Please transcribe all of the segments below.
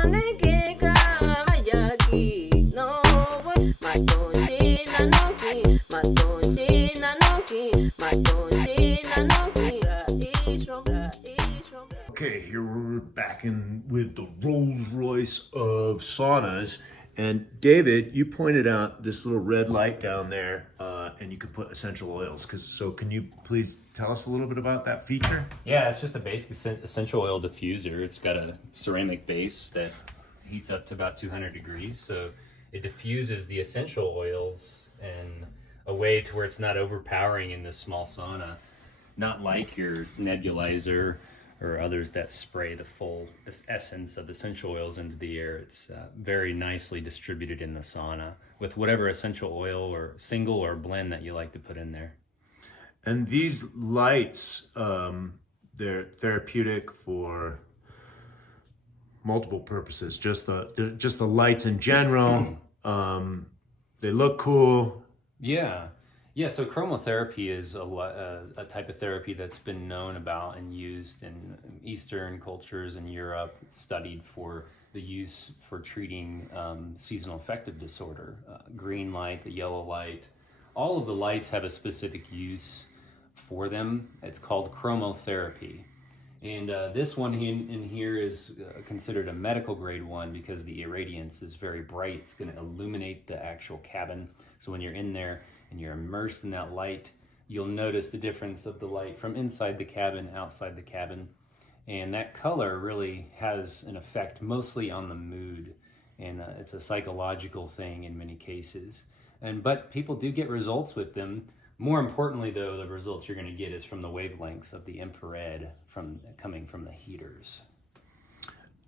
Okay, here we're back in with the Rolls Royce of saunas. And David, you pointed out this little red light down there, and you could put essential oils. So can you please tell us a little bit about that feature? Yeah, it's just a basic essential oil diffuser. It's got a ceramic base that heats up to about 200 degrees. So it diffuses the essential oils in a way to where it's not overpowering in this small sauna. Not like your nebulizer or others that spray the full essence of essential oils into the air. It's very nicely distributed in the sauna with whatever essential oil or single or blend that you like to put in there. And these lights, they're therapeutic for multiple purposes. Just the lights in general. They look cool. Yeah, so chromotherapy is a type of therapy that's been known about and used in Eastern cultures and Europe, studied for the use for treating seasonal affective disorder. Green light, the yellow light, all of the lights have a specific use for them. It's called chromotherapy. And this one in here is considered a medical grade one because the irradiance is very bright. It's going to illuminate the actual cabin. So when you're in there and you're immersed in that light, you'll notice the difference of the light from inside the cabin, outside the cabin. And that color really has an effect mostly on the mood. And it's a psychological thing in many cases. But people do get results with them. More importantly, though, the results you're going to get is from the wavelengths of the infrared coming from the heaters.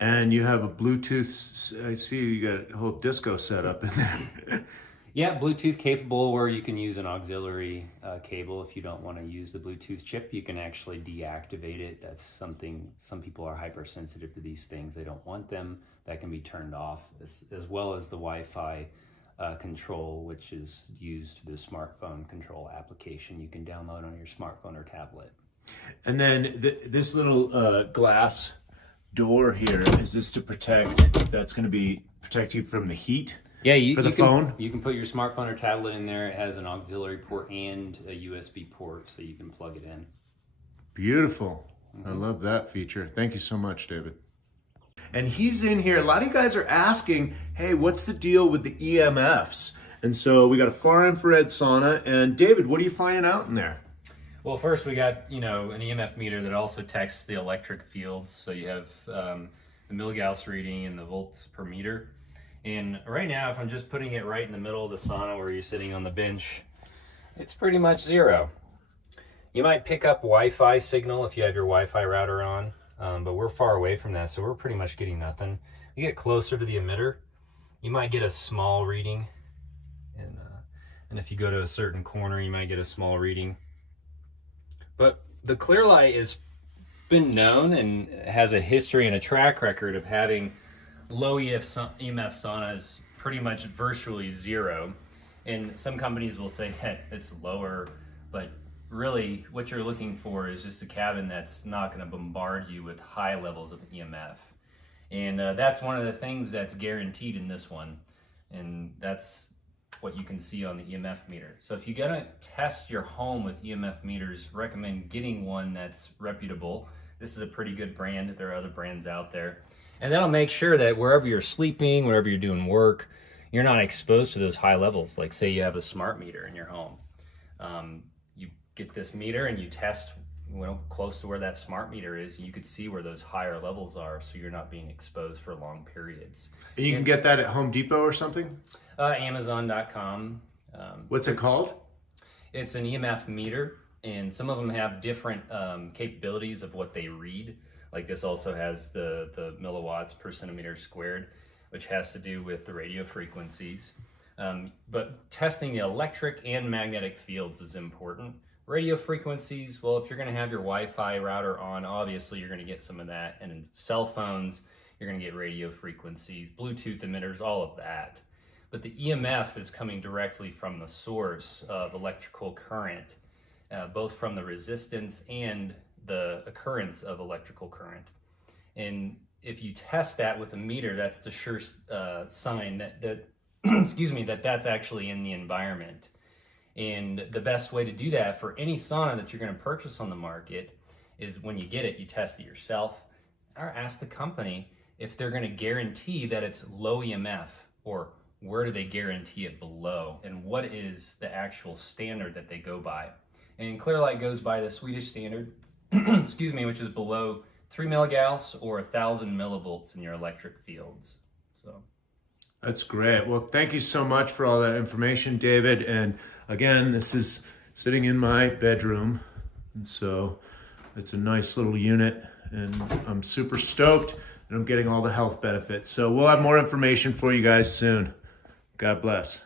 And you have a Bluetooth, I see you got a whole disco setup in there. Yeah, Bluetooth capable, where you can use an auxiliary cable. If you don't want to use the Bluetooth chip, you can actually deactivate it. That's something, some people are hypersensitive to these things. They don't want them. That can be turned off, as well as the Wi-Fi control, which is used through the smartphone control application you can download on your smartphone or tablet. And then this little glass door here, is this to protect, that's going to protect you from the heat? Yeah, phone? You can put your smartphone or tablet in there. It has an auxiliary port and a USB port, so you can plug it in. Beautiful. I love that feature. Thank you so much, David. And he's in here. A lot of you guys are asking, hey, what's the deal with the EMFs? And so we got a far infrared sauna. And David, what are you finding out in there? Well, first we got, an EMF meter that also detects the electric fields. So you have the milligauss reading and the volts per meter. And right now, if I'm just putting it right in the middle of the sauna where you're sitting on the bench, it's pretty much 0. You might pick up Wi-Fi signal if you have your Wi-Fi router on, but we're far away from that, so we're pretty much getting nothing. You get closer to the emitter, you might get a small reading, and if you go to a certain corner, you might get a small reading. But the clear light has been known and has a history and a track record of having low EMF saunas pretty much virtually 0. And some companies will say that it's lower, but really what you're looking for is just a cabin that's not going to bombard you with high levels of EMF. And that's one of the things that's guaranteed in this one. And that's what you can see on the EMF meter. So if you're going to test your home with EMF meters, recommend getting one that's reputable. This is a pretty good brand. There are other brands out there. And that'll make sure that wherever you're sleeping, wherever you're doing work, you're not exposed to those high levels. Like say you have a smart meter in your home. You get this meter and you test close to where that smart meter is. You could see where those higher levels are, so you're not being exposed for long periods. And you can get that at Home Depot or something? Amazon.com. What's it called? It's an EMF meter, and some of them have different capabilities of what they read. Like this also has the milliwatts per centimeter squared, which has to do with the radio frequencies. But testing the electric and magnetic fields is important. Radio frequencies, well, if you're going to have your Wi-Fi router on, obviously you're going to get some of that. And in cell phones, you're going to get radio frequencies, Bluetooth emitters, all of that. But the EMF is coming directly from the source of electrical current, both from the resistance and the occurrence of electrical current. And if you test that with a meter, that's the sure sign that excuse me, that's actually in the environment. And the best way to do that for any sauna that you're going to purchase on the market is when you get it, you test it yourself, or ask the company if they're going to guarantee that it's low EMF, or where do they guarantee it below, and what is the actual standard that they go by. And Clearlight goes by the Swedish standard, excuse me, which is below 3 milligauss or 1,000 millivolts in your electric fields. So that's great. Well, thank you so much for all that information, David. And again, this is sitting in my bedroom, and so it's a nice little unit, and I'm super stoked, and I'm getting all the health benefits. So we'll have more information for you guys soon. God bless.